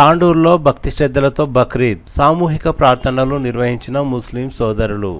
తాండూరులో భక్తి శ్రద్ధలతో బక్రీద్ సామూహిక ప్రార్థనలు నిర్వహించిన ముస్లిం సోదరులు.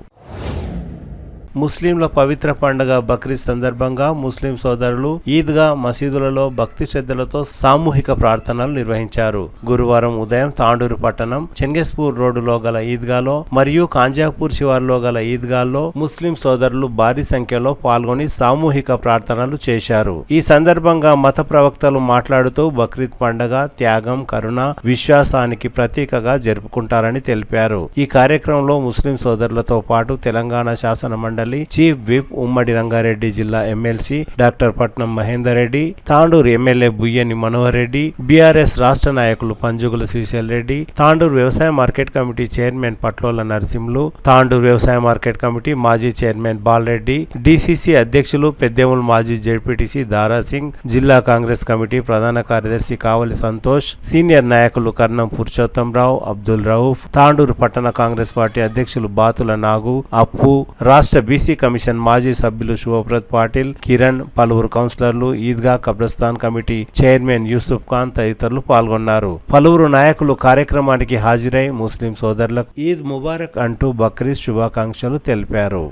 ముస్లింల పవిత్ర పండుగ బక్రీద్ సందర్భంగా ముస్లిం సోదరులు ఈద్గా మసీదులలో భక్తి శ్రద్ధలతో సామూహిక ప్రార్థనలు నిర్వహించారు. గురువారం ఉదయం తాండూరు పట్టణం చెంగెస్పూర్ రోడ్డులో గల ఈద్గాలో మరియు కాంజాపూర్ శివార్లో గల ఈద్గాల్లో ముస్లిం సోదరులు భారీ సంఖ్యలో పాల్గొని సామూహిక ప్రార్థనలు చేశారు. ఈ సందర్భంగా మత ప్రవక్తలు మాట్లాడుతూ బక్రీద్ పండుగ త్యాగం, కరుణ, విశ్వాసానికి ప్రతీకగా జరుపుకుంటారని తెలిపారు. ఈ కార్యక్రమంలో ముస్లిం సోదరులతో పాటు తెలంగాణ శాసన మండలి చీఫ్ విప్ ఉమ్మడి రంగారెడ్డి జిల్లా ఎమ్మెల్సీ డాక్టర్ పట్నం మహేందర్ రెడ్డి, తాండూరు ఎమ్మెల్యే బుయ్యని మనోహర్ రెడ్డి, బీఆర్ఎస్ రాష్ట్ర నాయకులు పంజుగుల శ్రీశైల్ రెడ్డి, తాండూరు వ్యవసాయ market committee chairman Patlola Narasimhulu, Tandur వ్యవసాయ మార్కెట్ కమిటీ మాజీ చైర్మన్ బాలరెడ్డి, డిసిసి అధ్యక్షులు పెద్దేముల్ మాజీ జెడ్పీటీసీ దారాసింగ్, జిల్లా కాంగ్రెస్ కమిటీ ప్రధాన కార్యదర్శి కావలి సంతోష్, సీనియర్ నాయకులు కర్ణం పురుషోత్తంరావు, అబ్దుల్ రౌఫ్, తాండూరు పట్టణ కాంగ్రెస్ పార్టీ అధ్యక్షులు బాతుల నాగు, అప్పు, రాష్ట్ర బీసీ కమిషన్ మాజీ సభ్యులు శుభప్రద్ పాటిల్, కిరణ్, పలువురు కౌన్సిలర్లు, ఈద్గా కబ్రస్థాన్ కమిటీ చైర్మన్ యూసుఫ్ ఖాన్ తదితరులు పాల్గొన్నారు. పలువురు నాయకులు కార్యక్రమానికి హాజరై ముస్లిం సోదరులకు ఈద్ ముబారక్ అంటూ బక్రీద్ శుభాకాంక్షలు తెలిపారు.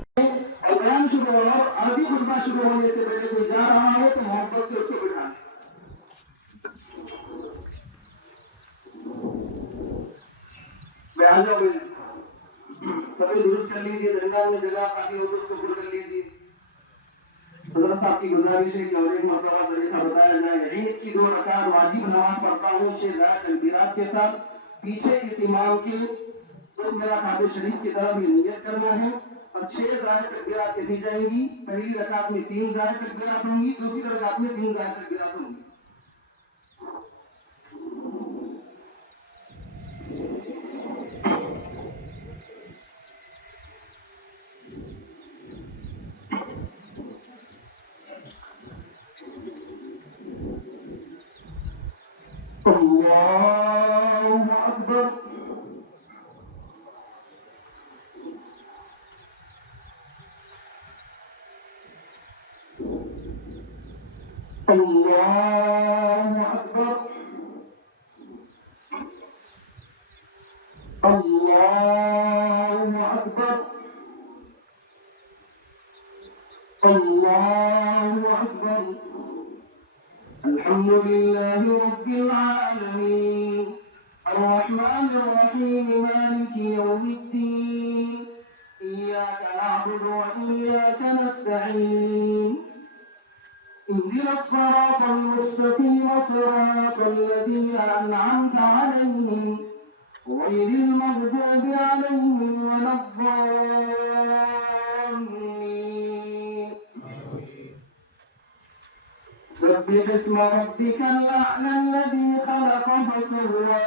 सभी दुरुस्त कर लीजिए, दरगाह में जगह खाली हो तो उसको पूरा कर लीजिए। हज़रत साहब की गुजारिश है कि और एक मरतबा जैसा बताया जाए, ईद की 2 रकात वाजिब नमाज पढ़ता हूँ 6 जायद तकबीरात के साथ, पीछे इस इमाम के तो मेरा काबे शरीफ की तरफ नियत करना है और 6 जायद तकबीरात दी जाएंगी। पहली रकात में 3 जायद तकबीरात होंगी, दूसरी रकात में 3 जायद तकबीरात होंगी। الله أكبر الله أكبر الله أكبر الله أكبر الحمد لله رب العالمين الرحمن الرحيم مالك يوم الدين إياك نعبد وإياك نستعين اهدنا الصراط المستقيم صراط الذين أنعمت عليهم غير المغضوب عليهم ولا الضالين. سبح اسم ربك الأعلى الذي خلق فسوى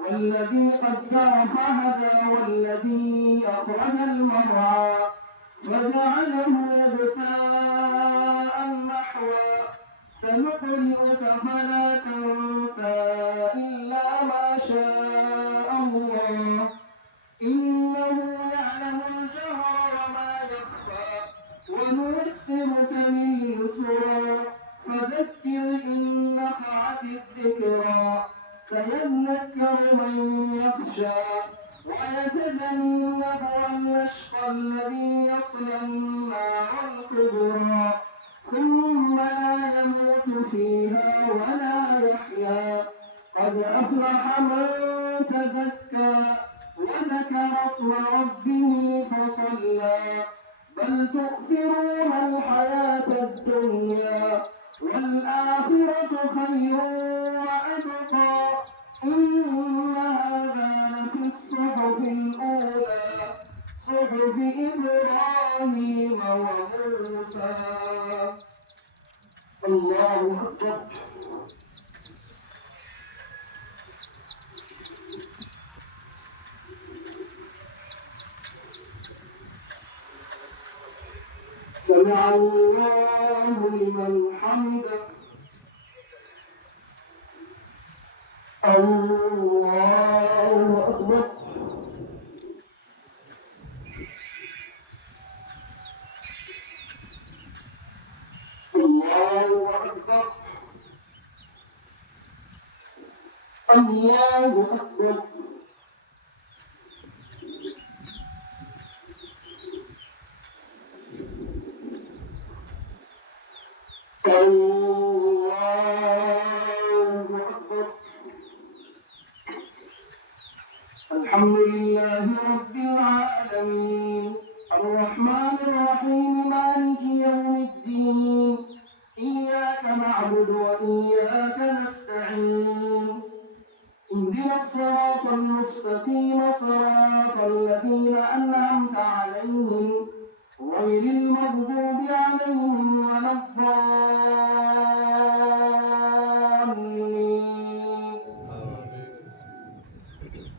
والذي قدر فهدى والذي أخرج المرعى فجعله غثاء نحوا سنقرئك فلا تنسى إلا ما شاء الله إنه يعلم الجهر وما يخفى ونيسرك لليسرى فذكر إن نفعت الذكرى سيذكر من يخشى ويتجنبها الأشقى الذي يصلى النار الكبرى ثم لا يموت فيها ولا يحيا قد أفلح من تزكى وذكر اسم ربه فصلى بل تؤثرون الحياة الدنيا والآخرة خير وأبقى إن هذا لفي الصحف الأولى صحف إبراهيم وموسى. الله أكبر. سمع الله لمن حمده. الله أكبر. الله أكبر. الله أكبر. الله أكبر. الحمد لله رب العالمين الرحمن الرحيم مالك يوم الدين إياك نعبد وإياك نستعين اهدنا الصراط المستقيم صراط الذين أنعمت عليهم غير المغضوب عليهم ولا الضالين.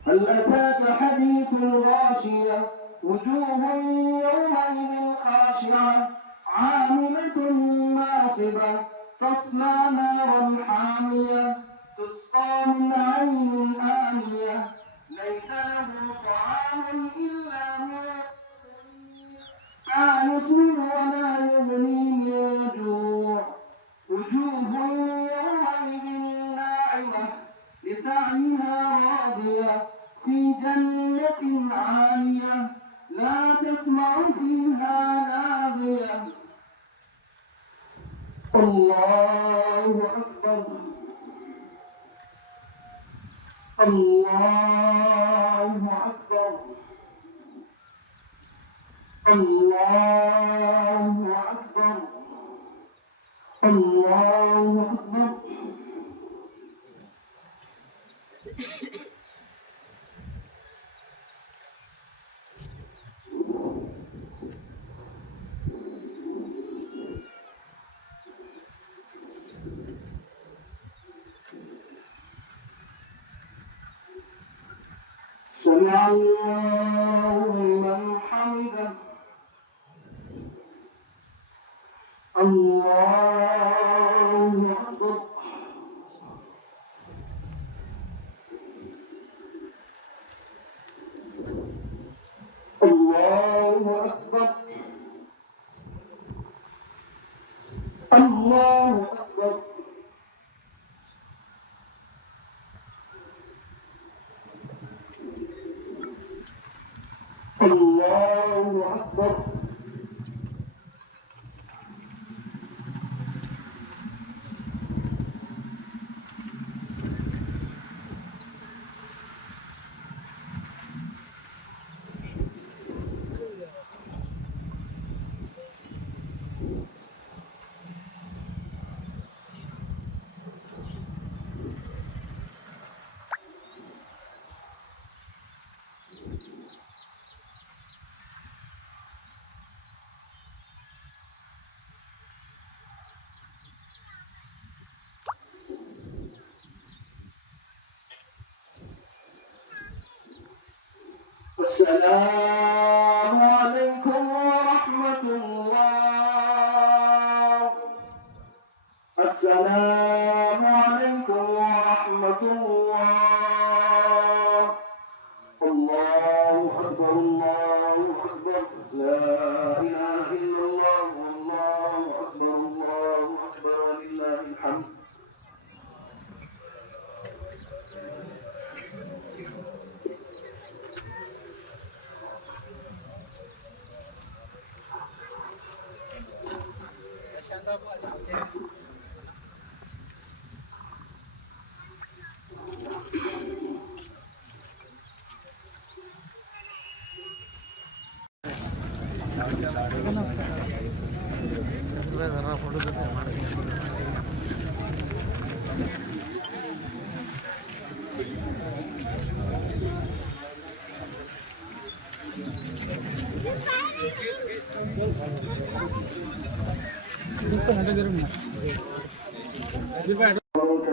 هل أتاك حديث الغاشية وجوه يومئذ خاشعة عاملة ناصبة تصلى نارا حامية تسقى من عين آنية ليس له طعام إلا من لا يسمن ولا يغني من جوع وجوه يومئذ ناعمة لسعيها راضية في جنة عالية لا تسمع فيها لاغية. الله أكبر. الله أكبر. الله أكبر. الله أكبر. سمع الله لمن حمده. الله أكبر. الله أكبر. الله أكبر. الله أكبر. السلام عليكم ورحمة الله. السلام عليكم ورحمة الله. الله أكبر. الله أكبر. لا إله إلا الله. الله أكبر. الله أكبر ولله الحمد.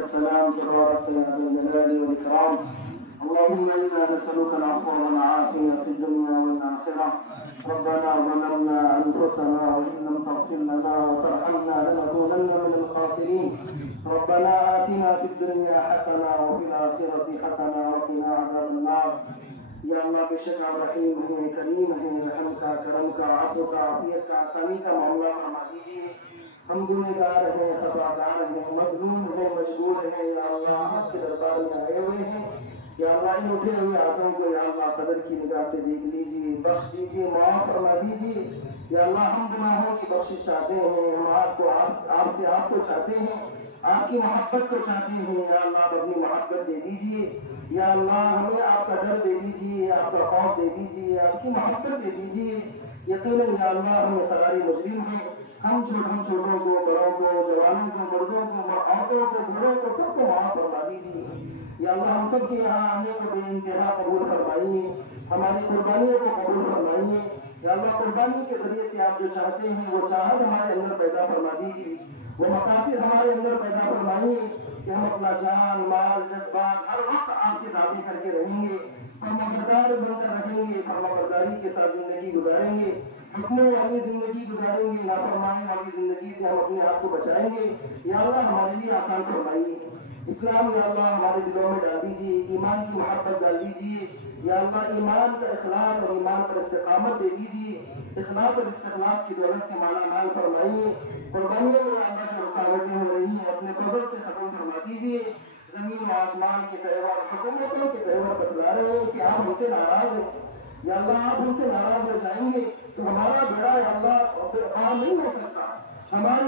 السلام تبارك يا ذا الجلال والإكرام. اللهم إنا نسألك العفو والعافية في الدنيا والآخرة. ربنا ظلمنا أنفسنا وإن لم تغفر لنا وترحمنا لنكونن من الخاسرين. ربنا آتنا في الدنيا حسنة وفي الآخرة حسنة وقنا عذاب النار. یا اللہ بے شک آپ رحیم ہیں، کریم ہیں، رحم کا، کرم کا، عفو کا، عافیت کا، آسانی کا معاملہ فرما دیجیے. ہم گنہگار ہیں، خطاکار ہیں، مظلوم ہیں، مجبور ہیں. हैं या अल्लाह आपके दरबार में आए हुए हैं या अल्लाह इन उठे हुए हाथों को या अल्लाह कदर की निगाह से देख लीजिए, बख्श दीजिए, माफ फरमा दीजिए या अल्लाह। हम गुनाहों की बख्शिश चाहते हैं, हम आपको आपसे आपको चाहते हैं, आपकी मोहब्बत को चाहते हैं या अल्लाह आप अपनी मोहब्बत दे दीजिए या अल्लाह। हमें आपका डर दे दीजिए, आपका खौफ दे दीजिए, आपकी मोहब्बत दे दीजिए। यकीनन या अल्लाह हम करारी मुजरिम हैं, हम छोटों को, बड़ों को, जवानों को, मर्दों को, औरतों को, बूढ़ों को, सबको माफ फरमा दीजिए या अल्लाह। हम सब के यहाँ आने को बेइंतहा कबूल फरमाइए, हमारी कुर्बानियों को कबूल फरमाइए या अल्लाह। कुर्बानी के जरिए से आप जो चाहते हैं वो चाहत हमारे अंदर पैदा फरमा दीजिए, वो मकासद हमारे अंदर पैदा फरमाइए कि हम अपना जान माल जज्बात हर वक्त आपके दावे करके रहेंगे, फरमाबरदार बनकर रहेंगे, फरमाबरदारी के साथ जिंदगी गुजारेंगे, हुक्मों वाली जिंदगी गुजारेंगे, नाफरमानी वाली जिंदगी से हम अपने आप को बचाएंगे या अल्लाह। हमारे लिए आसान फरमाइए इस्लाम या अल्लाह हमारे दिलों में डाल दीजिए, ईमान की मोहब्बत डाल दीजिए या अल्लाह। ईमान का इखलास और ईमान पर इस्तिकामत दे दीजिए, इखलास और इस्तिखलास की दौलत से माला माल फरमाइए। कुर्बानियों में अल्लाह जो रुकावटें हो रही हैं अपने फजल से खत्म फरमा दीजिए। जमीन व आसमान के तैवार हुकूमतों के तैवार बतला रहे हैं कि आप हमसे नाराज हैं या अल्लाह। आप हमसे नाराज हो जाएंगे तो हमारा बेड़ा या अल्लाह पार नहीं हो सकता, हमारे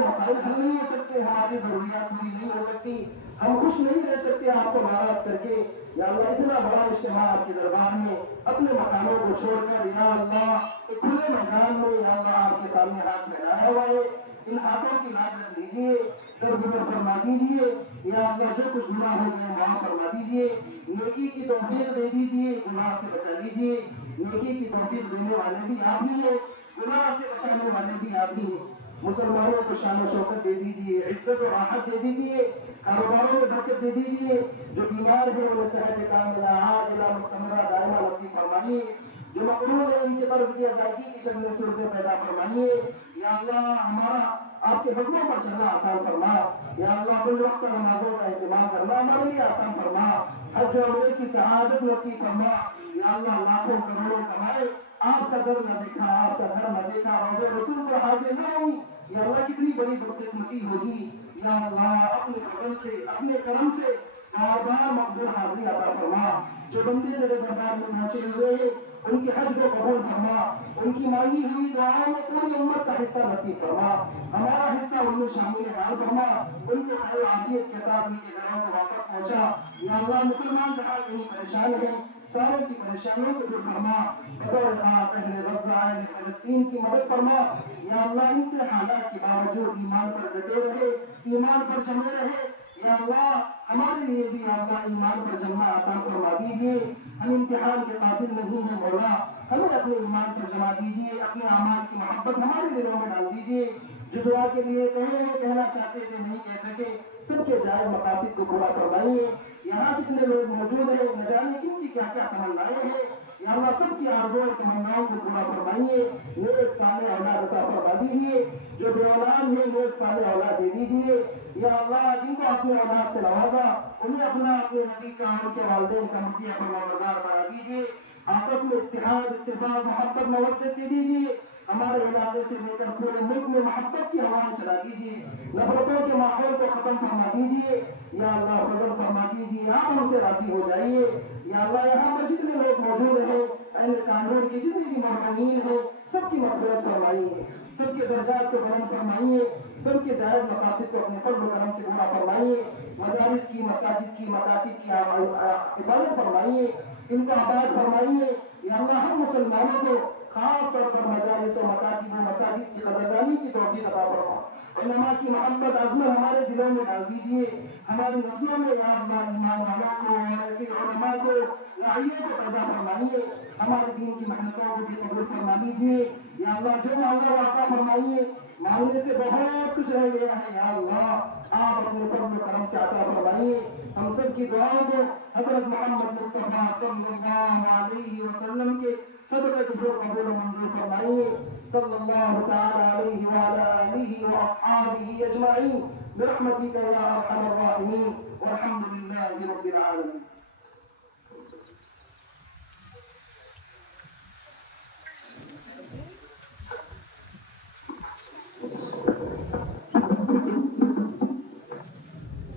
मसाइल हल नहीं हो सकते, हमारी जरूरियात पूरी नहीं हो सकती, हम खुश नहीं रह सकते आपको नाराज करके या अल्लाह। इतना बड़ा इज्तिमा आपके दरबार में अपने मकानों को छोड़कर या अल्लाह एक खुले मैदान में या अल्लाह आपके सामने हाथ फैलाया हुआ है, इन हाथों की लाज रख लीजिए, दरगुजर फरमा दीजिए या अल्लाह। जो कुछ गुनाह हो गए माफ फरमा दीजिए, नेकी की तौफीक दे दीजिए, गुनाह से बचा लीजिए। नेकी की तौफीक देने वाले भी आप ही हैं, गुनाह से बचाने वाले भी आप ही हैं। मुसलमानों को शान शौकत दे दीजिए, इज्जत और राहत दे दीजिए, कारोबारों में बरकत दे दीजिए। जो बीमार है उन्हें सेहत कामिला आजिला मुस्तमरा दायमा नसीब फरमाइए, जो मकरूर है उनके कर्ज की अदायगी की शक्ल सूरतें पैदा फरमाइए या अल्लाह। हमारा आपके हुक्मों पर चलना आसान फरमा या अल्लाह। कुल वक्त नमाजों का एहतमाम करना हमारे लिए आसान फरमा, हज और उम्रे की सआदत नसीब फरमा या अल्लाह। लाखों करोड़ों कमाए, आपका दर न देखा, आपका घर न देखा, रोज़े रसूल पर हाजिर न हुई या अल्लाह। कितनी बड़ी बदकिस्मती होगी या अल्लाह। अपने फजल से, अपने करम से बार बार मकबूल हाजिरी अता फरमा। जो बंदे तेरे दरबार में पहुंचे हुए हैं उनके हज को कबूल फरमा, उनकी मांगी हुई दुआओं में पूरी उम्मत का हिस्सा नसीब फरमा, हमारा हिस्सा उनमें शामिल हाल फरमा, उनको खैर आफियत के साथ उनके घरों को वापस पहुंचा या अल्लाह। मुसलमान जहां कहीं परेशान है सारों की परेशानियों को दूर फरमा, अहले गज़ा अहले फ़लस्तीन की मदद फरमा या अल्लाह। इनके हालात के बावजूद ईमान पर डटे रहे, ईमान पर जमे रहे या अल्लाह। हमारे लिए भी अल्लाह ईमान पर जमना आसान फरमा दीजिए, हम इम्तिहान के काबिल नहीं हैं मौला, हमें अपने ईमान पर जमा दीजिए, अपने अमाल की मोहब्बत हमारे दिलों में डाल दीजिए। जो दुआ के लिए कहे हैं कहना चाहते थे नहीं कह सके, सबके जायज़ मकासद को पूरा फरमाइए। यहाँ कितने लोग मौजूद हैं, न जाने किनकी क्या क्या तमन्नाएं हैं या अल्लाह। सबकी आरज़ू और तमन्नाओं को पूरा फरमाइए, नेक साले औलाद अता फरमा दीजिए। जो बेऔलाद है नेक साले औलाद दे दीजिए या अल्लाह। जिनको अपने औलाद से नवाजा उन्हें अपना, अपने नबी का, उनके वालिदैन का मुखिया फरमाबरदार बना दीजिए। आपस में इत्तेहाद, इत्तेफाक, मोहब्बत, मवद्दत दे दीजिए। हमारे इलाके से लेकर पूरे मुल्क में मोहब्बत की हवाएं चला दीजिए, नफरतों के माहौल को खत्म फरमा दीजिए या अल्लाह। फजल फरमा दीजिए, आप हमसे राजी हो जाइए या अल्लाह। यहाँ पर जितने लोग मौजूद हैं अहले कानून की जितनी भी मरहूमीन हैं सबकी मग़फ़िरत फरमाइए, सबके दर्जात को बुलंद फरमाइए, सबके जायज़ मकासद को अपने फज़ल व करम से पूरा फरमाइए। मदारिस की, मसाजिद की, मकातिब की इबादत फरमाइए, इनको आबाद फरमाइए या अल्लाह। हम मुसलमानों को खास तौर पर मदारिस और मकातिब व मसाजिद की कदरदानी की तौफीक अता फरमा, उलमा की मोहब्बत अज़मत हमारे दिलों में डाल दीजिए। हमारी नस्लों में या अल्लाह ईमान वालों को और ऐसे उलमा को, राइयों को पैदा फरमाइए, हमारे दीन की मेहनतों को भी कबूल फरमा लीजिए या अल्लाह। जो मांगे वाक़ा फरमाइए, मांगने से बहुत कुछ रह गया है या अल्लाह। आप अपने फज़ल करम से अता फरमाइए। हम सब की दुआओं को हज़रत मोहम्मद मुस्तफ़ा सल्लल्लाहु अलैहि वसल्लम के सदक़े को कबूल मंजूर फरमाइए। सल्लल्लाहु तआला अलैहि व अला आलिहि व अस्हाबिहि अजमईन बिरहमतिका या अरहमर राहिमीन वल्हम्दुलिल्लाहि रब्बिल आलमीन।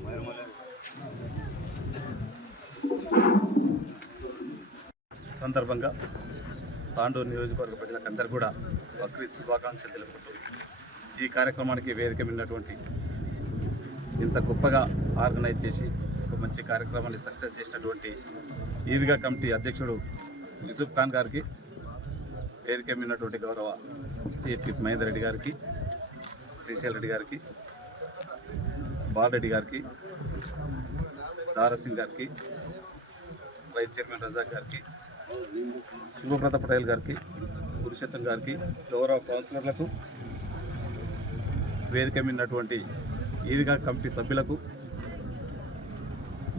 Bueno, సందర్భంగా తాండూరు నియోజకవర్గ ప్రజలకందరూ కూడా బక్రీద్ శుభాకాంక్షలు తెలుపుకుంటూ ఈ కార్యక్రమానికి వేదిక ఉన్నటువంటి ఇంత గొప్పగా ఆర్గనైజ్ చేసి ఒక మంచి కార్యక్రమాన్ని సక్సెస్ చేసినటువంటి ఈద్గా కమిటీ అధ్యక్షుడు యూసుఫ్ ఖాన్ గారికి, వేదిక ఉన్నటువంటి గౌరవ చీఫ్ విప్ మహేందర్ రెడ్డి గారికి, శ్రీశైల్ రెడ్డి గారికి, బాలరెడ్డి గారికి, దారాసింగ్ గారికి, వైస్ చైర్మన్ రజాక్ గారికి, శుభప్రత పటేల్ గారికి, పురుషోత్తం గారికి, గౌరవ కౌన్సిలర్లకు, వేదిక ఉన్నటువంటి ఈద్గా కమిటీ సభ్యులకు,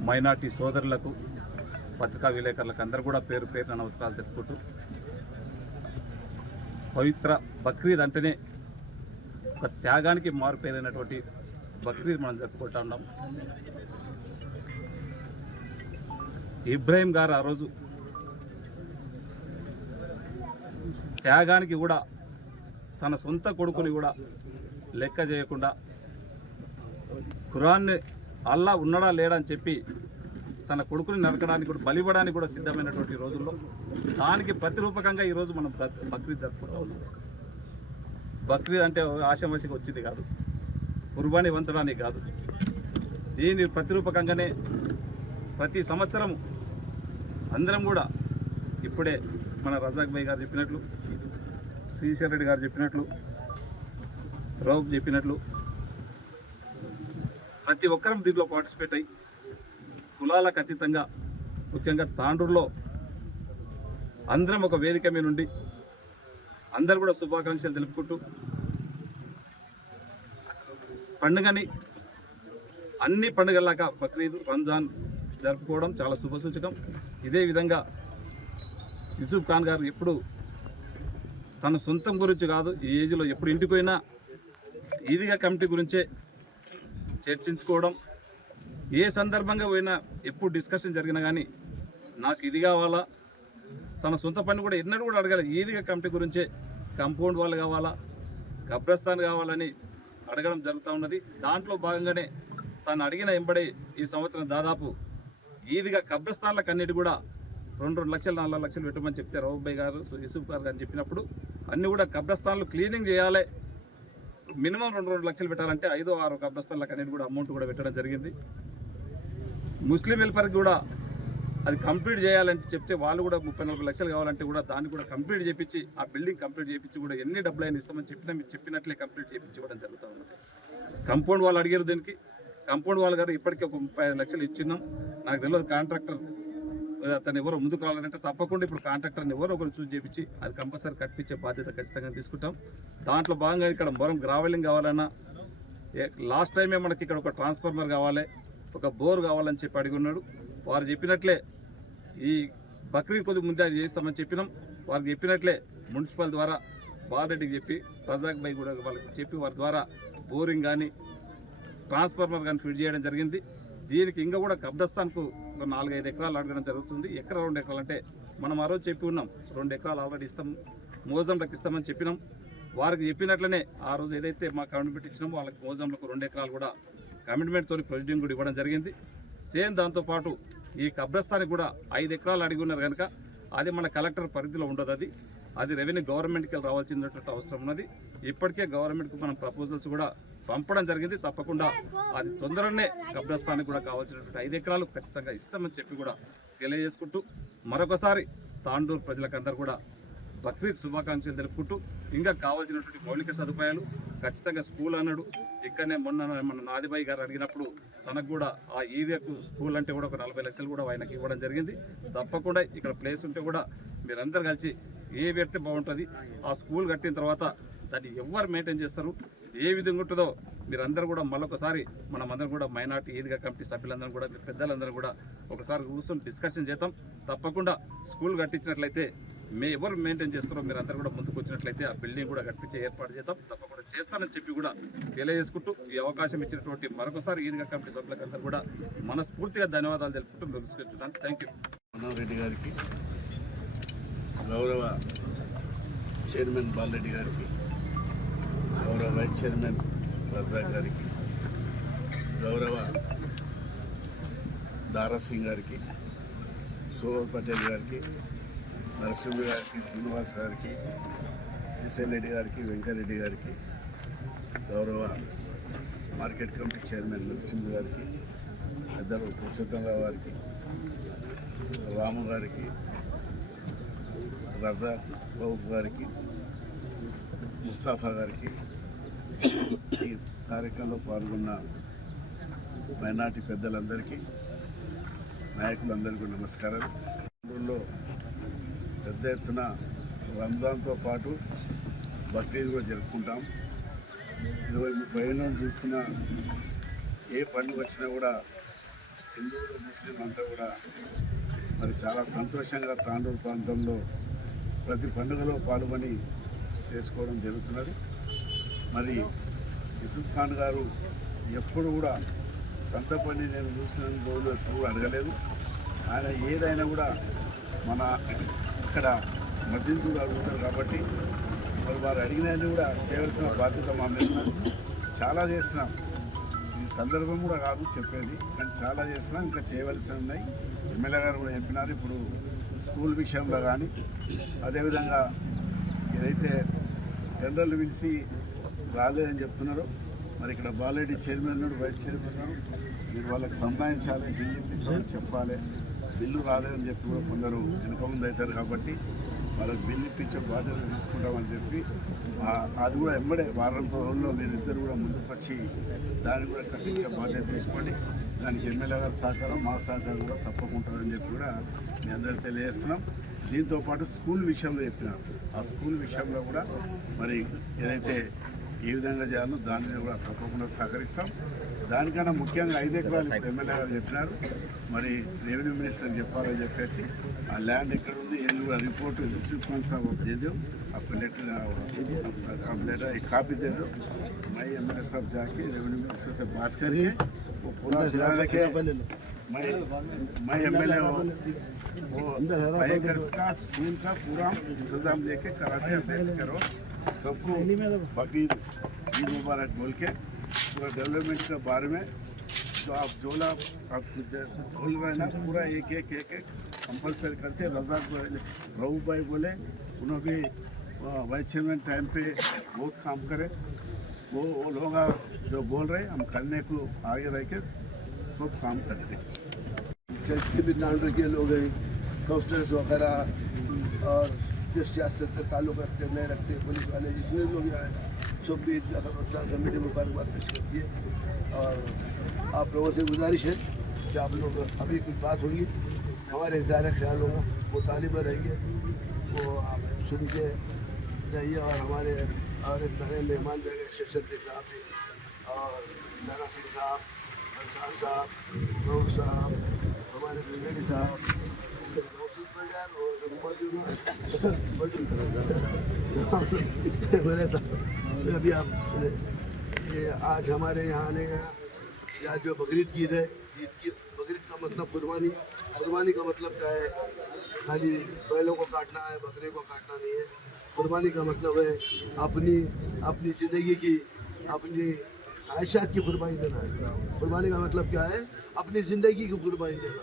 మైనార్టీ సోదరులకు, పత్రికా విలేకరులకు అందరూ కూడా పేరు పేరున నమస్కారాలు తెలుపుకుంటూ, పవిత్ర బక్రీద్ అంటేనే ఒక త్యాగానికి మారుపేరైనటువంటి బక్రీద్ మనం జరుపుకుంటా ఉన్నాం. ఇబ్రాహీం గారు ఆ రోజు త్యాగానికి కూడా తన సొంత కొడుకుని కూడా లెక్క చేయకుండా ఖురాన్ని అల్లా ఉన్నాడా లేడా అని చెప్పి తన కొడుకుని నరకడానికి కూడా బలివ్వడానికి కూడా సిద్ధమైనటువంటి రోజుల్లో దానికి ప్రతిరూపకంగా ఈరోజు మనం బక్రీద్ జరుపుకుంటా ఉన్నాం. బక్రీద్ అంటే ఆషామాషిగా వచ్చింది కాదు, కుర్బానీ వంచడానికి కాదు. దీని ప్రతిరూపకంగానే ప్రతి సంవత్సరం అందరం కూడా ఇప్పుడే మన రజాక్ భాయ్ గారు చెప్పినట్లు, శ్రీశైల్ రెడ్డి గారు చెప్పినట్లు, రౌఫ్ చెప్పినట్లు ప్రతి ఒక్కరం దీంట్లో పార్టిసిపేట్ అయ్యి కులాలకు అతీతంగా ముఖ్యంగా తాండూరులో అందరం ఒక వేదిక మీద నుండి అందరు కూడా శుభాకాంక్షలు తెలుపుకుంటూ పండుగని అన్ని పండుగల్లాగా బక్రీద్, రంజాన్ జరుపుకోవడం చాలా శుభసూచకం. ఇదే విధంగా యూసుఫ్ ఖాన్ గారు ఎప్పుడు తన సొంతం గురించి కాదు, ఈ ఏజ్లో ఎప్పుడు ఇంటికి పోయినా ఈద్గా కమిటీ గురించే చర్చించుకోవడం, ఏ సందర్భంగా పోయినా ఎప్పుడు డిస్కషన్ జరిగినా కానీ నాకు ఇది కావాలా, తన సొంత పని కూడా ఎన్నడూ కూడా అడగాలి. ఈద్గా కమిటీ గురించే కాంపౌండ్ వాళ్ళు కావాలా, కబ్రస్థాన్ కావాలని అడగడం జరుగుతూ ఉన్నది. దాంట్లో భాగంగానే తను అడిగిన ఎంబడే ఈ సంవత్సరం దాదాపు ఈద్గా కబ్రస్థాన్లకు అన్నిటి కూడా 2 లక్షలు 4 లక్షలు పెట్టమని చెప్తే రౌబాయ్ గారు, యూసుఫ్ గారు అని చెప్పినప్పుడు అన్నీ కూడా కబ్రస్థాన్లు క్లీనింగ్ చేయాలి, మినిమం 2 లక్షలు పెట్టాలంటే 5-6 కబ్రస్థాన్లకు అనేది కూడా అమౌంట్ కూడా పెట్టడం జరిగింది. ముస్లిం వెల్ఫేర్కి కూడా అది కంప్లీట్ చేయాలంటే చెప్తే వాళ్ళు కూడా 34 లక్షలు కావాలంటే కూడా దాన్ని కూడా కంప్లీట్ చేయించి ఆ బిల్డింగ్ కంప్లీట్ చేయించి కూడా ఎన్ని డబ్బులు అయినా ఇస్తామని చెప్పినా మీరు చెప్పినట్లే కంప్లీట్ చేయించి ఇవ్వడం జరుగుతూ ఉన్నది. కంపౌండ్ వాళ్ళు అడిగారు, దీనికి కంపౌండ్ వాళ్ళు గారు ఇప్పటికీ ఒక 35 లక్షలు ఇచ్చిన్నాం. నాకు తెలియదు కాంట్రాక్టర్ తను ఎవరో ముందుకు రావాలంటే తప్పకుండా ఇప్పుడు కాంట్రాక్టర్ని ఎవరో ఒకరు చూసి చేయించి అది కంపల్సరీ కట్టించే బాధ్యత ఖచ్చితంగా తీసుకుంటాం. దాంట్లో భాగంగా ఇక్కడ మొరం గ్రావెలింగ్ కావాలన్నా, లాస్ట్ టైమే మనకి ఇక్కడ ఒక ట్రాన్స్ఫార్మర్ కావాలి, ఒక బోర్ కావాలని చెప్పి అడిగి ఉన్నాడు. వారు చెప్పినట్లే ఈ బక్రీద్ కొద్ది ముందే అది చేస్తామని చెప్పినాం. వారికి చెప్పినట్లే మున్సిపల్ ద్వారా బాలరెడ్డికి చెప్పి, రజాక్ భాయ్ కూడా వాళ్ళకి చెప్పి వారి ద్వారా బోరింగ్ కానీ ట్రాన్స్ఫార్మర్ కానీ ఫిట్ చేయడం జరిగింది. దీనికి ఇంకా కూడా కబ్రస్థాన్కు ఒక 4-5 ఎకరాలు అడగడం జరుగుతుంది. 1-2 ఎకరాలు అంటే మనం ఆ రోజు చెప్పి ఉన్నాం, 2 ఎకరాలు ఆల్రెడీ ఇస్తాం, మోజంలకు ఇస్తామని చెప్పినాం. వారికి చెప్పినట్లనే ఆ రోజు ఏదైతే మా కమిట్మెంట్ ఇచ్చినామో వాళ్ళకి మోజంలకు 2 ఎకరాలు కూడా కమిట్మెంట్తో ప్రొసీడింగ్ కూడా ఇవ్వడం జరిగింది. సేమ్ దాంతోపాటు ఈ కబ్రస్థానికి కూడా 5 ఎకరాలు అడిగి ఉన్నారు కనుక అది మన కలెక్టర్ పరిధిలో ఉండదు, అది రెవెన్యూ గవర్నమెంట్కి రావాల్సినటువంటి అవసరం ఉన్నది. ఇప్పటికే గవర్నమెంట్కి మనం ప్రపోజల్స్ కూడా పంపడం జరిగింది. తప్పకుండా అది తొందరనే కబ్రస్థానికి కూడా కావాల్సినటువంటి 5 ఎకరాలు ఖచ్చితంగా ఇస్తామని చెప్పి కూడా తెలియజేసుకుంటూ మరొకసారి తాండూరు ప్రజలకందరూ కూడా బక్రీద్ శుభాకాంక్షలు తెలుపుకుంటూ ఇంకా కావాల్సినటువంటి మౌలిక సదుపాయాలు ఖచ్చితంగా స్కూల్ అన్నాడు. ఇక్కడనే మన నాదిబాయి గారు అడిగినప్పుడు తనకు కూడా ఆ ఈద్కు స్కూల్ అంటే కూడా ఒక 40 లక్షలు కూడా ఆయనకి ఇవ్వడం జరిగింది. తప్పకుండా ఇక్కడ ప్లేస్ ఉంటే కూడా మీరందరూ కలిసి ఏ పెడితే బాగుంటుంది, ఆ స్కూల్ కట్టిన తర్వాత దాన్ని ఎవరు మెయింటైన్ చేస్తారు, ఏ విధంగా ఉంటుందో మీరందరూ కూడా మళ్ళొకసారి మనమందరం కూడా మైనార్టీ ఈద్గా కమిటీ సభ్యులందరం కూడా పెద్దలందరూ కూడా ఒకసారి కూర్చొని డిస్కషన్ చేద్దాం. తప్పకుండా స్కూల్ కట్టించినట్లయితే ఎవరు మెయింటైన్ చేస్తారో మీరందరూ కూడా ముందుకు వచ్చినట్లయితే ఆ బిల్డింగ్ కూడా కట్టించే ఏర్పాటు చేద్దాం. తప్పకుండా చేస్తానని చెప్పి కూడా తెలియజేసుకుంటూ ఈ అవకాశం ఇచ్చినటువంటి మరొకసారి ఈద్గా కమిటీ సభ్యులందరూ కూడా మనస్ఫూర్తిగా ధన్యవాదాలు తెలుపుకుంటూ ముగించుకుంటున్నాను. Thank you. మనోహర్ రెడ్డి గారికి, గౌరవ చైర్మన్ బాలరెడ్డి గారికి, గౌరవ వైస్ చైర్మన్ రజాక్ గారికి, గౌరవ దారా సింగ్ గారికి, సోహర్ పటేల్ గారికి, నరసింహ గారికి, శ్రీనివాస్ గారికి, శ్రీశైల్ రెడ్డి గారికి, వెంకరెడ్డి గారికి, గౌరవ మార్కెట్ కమిటీ చైర్మన్ నరసింహ గారికి, పెద్దలు పురుషోత్తమరావు గారికి, రాము గారికి, రజాక్ రౌఫ్ గారికి, ముస్తాఫా గారికి, ఈ కార్యక్రమంలో పాల్గొన్న మైనార్టీ పెద్దలందరికీ, నాయకులందరికీ నమస్కారం. ఊళ్ళో పెద్ద ఎత్తున రంజాన్తో పాటు బక్రీద్ కూడా జరుపుకుంటాం. 20-30 ఏళ్ళ నుంచి చూస్తున్న ఏ పండుగ వచ్చినా కూడా హిందువులు, ముస్లిం అంతా కూడా మరి చాలా సంతోషంగా తాండూరు ప్రాంతంలో ప్రతి పండుగలో పాల్గొని చేసుకోవడం జరుగుతున్నది. మరి యూసుఫ్ ఖాన్ గారు ఎప్పుడు కూడా సంతపల్లి నేను చూసిన రోజులు ఎప్పుడు కూడా అడగలేదు. ఆయన ఏదైనా కూడా మన ఇక్కడ మసీద్ కూడా అడుగుతారు కాబట్టి మరి వారు అడిగినవన్నీ కూడా చేయవలసిన బాధ్యత మా మీద ఉన్నది. చాలా చేస్తున్నాం. ఈ సందర్భం కూడా కాదు చెప్పేది, కానీ చాలా చేస్తున్నాం, ఇంకా చేయవలసినవి ఉన్నాయి. ఎమ్మెల్యే గారు కూడా చెప్పినారు. ఇప్పుడు స్కూల్ విషయంలో కానీ, అదేవిధంగా ఏదైతే జనరల్ పిలిచి రాలేదని చెప్తున్నారో, మరి ఇక్కడ బాలరెడ్డి చైర్మన్ ఉన్నాడు, వైస్ చైర్మన్ ఉన్నాడు, మీరు వాళ్ళకి సంపాదించాలి, బిల్లు ఇప్పిస్తామని చెప్పాలి. బిల్లు రాలేదని చెప్పి కూడా కొందరు వెనుక ముందు అవుతారు కాబట్టి వాళ్ళకి బిల్లు ఇప్పించే బాధ్యత తీసుకుంటామని చెప్పి అది కూడా వెంబడే వారం రోజుల్లో మీరిద్దరు కూడా ముందుకు వచ్చి దాన్ని కూడా కట్టించే బాధ్యత తీసుకోండి. దానికి ఎమ్మెల్యే గారి సహకారం, మా సహకారం కూడా తప్పకుండా అని చెప్పి కూడా మీ అందరికీ తెలియజేస్తున్నాం. దీంతోపాటు స్కూల్ విషయంలో చెప్పినారు. ఆ స్కూల్ విషయంలో కూడా మరి ఏదైతే ఏ విధంగా చేయాలో దాని మీద కూడా తప్పకుండా సహకరిస్తాం. దానికన్నా ముఖ్యంగా 5 ఎకరాలు ఎమ్మెల్యే గారు చెప్పినారు. మరి రెవెన్యూ మినిస్టర్ చెప్పాలని చెప్పేసి ఆ ల్యాండ్ ఎక్కడ ఉంది ఏది కూడా రిపోర్ట్ రిసిప్ట్ साहब दे दो, आपको लेटर एक कॉपी दे दो. मैं एमएलए साहब जाके रेवेन्यू मिनिस्टर से बात करिए, वो पूरा ध्यान रखे. मैं एमएलए वो 5 एकर्स का स्कूल का पूरा इंतजाम लेके कराते हैं. बैठ करो सबको बाकी ईद मुबारक बोल के पूरा डेवलपमेंट के बारे में तो आप जोला आप बोल रहे हैं ना, पूरा एक कंपलसरी करते. रजाक रऊफ भाई बोले उन्होंने भी वाइस चेयरमैन टाइम पे बहुत काम करे. वो लोग जो बोल रहे हम करने को आगे रह के सब काम करते. चर्च के भी नाम रखे लोग हैं, काउंसलर्स वगैरह और जो सियासत से ताल्लुक रखते नहीं रखते, पुलिस वाले जितने लोग यहाँ हैं सब भी कमेटी मुबारकबाद पेश करती है. और आप लोगों से गुजारिश है कि आप लोग अभी कुछ बात होगी, हमारे इज़हार ख्याल होगा, वो तालिबा रहेंगे, वो आप सुन के जाइए. और हमारे और एक नए मेहमान जो है शेषी साहब भी, और नाना सिंह साहब, अंसार साहब, रऊफ साहब, हमारे ब्रिगेडी साहब, मेरे साथ अभी आप ये आज हमारे यहाँ आने का आज जो बकरीद की है, ईद की बकरीद का मतलब कुर्बानी. कुर्बानी का मतलब क्या है? खाली बैलों को काटना है, बकरे को काटना नहीं है. कुर्बानी का मतलब है अपनी ज़िंदगी की, अपनी ख्वाहिशात की कुर्बानी देना है. कुर्बानी का मतलब क्या है? अपनी ज़िंदगी की कुर्बानी देना,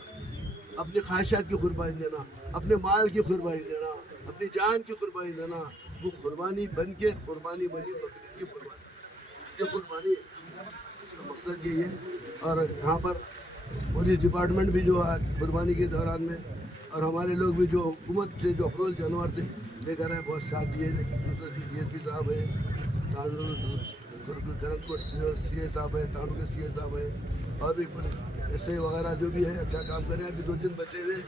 अपनी ख्वाहिशात की कुर्बानी देना, अपने माल की कुर्बानी देना, अपनी जान की कुर्बानी देना. वो कुर्बानी बन के कुर्बानी बनी बकरीद की कुर्बानी. ये कुर्बानी इसका मकसद यही है. और यहाँ पर पुलिस डिपार्टमेंट भी जो आज कुर्बानी के दौरान में, और हमारे लोग भी जो हुकूमत से जो अफरोज जानवर थे लेकर आए, बहुत साथ दिए. DSP साहब है, धर्मपुर CA साहब है, तांडू के CA साहब है, और भी ऐसे वगैरह जो भी है अच्छा काम करें. अभी 2 दिन बचे हुए,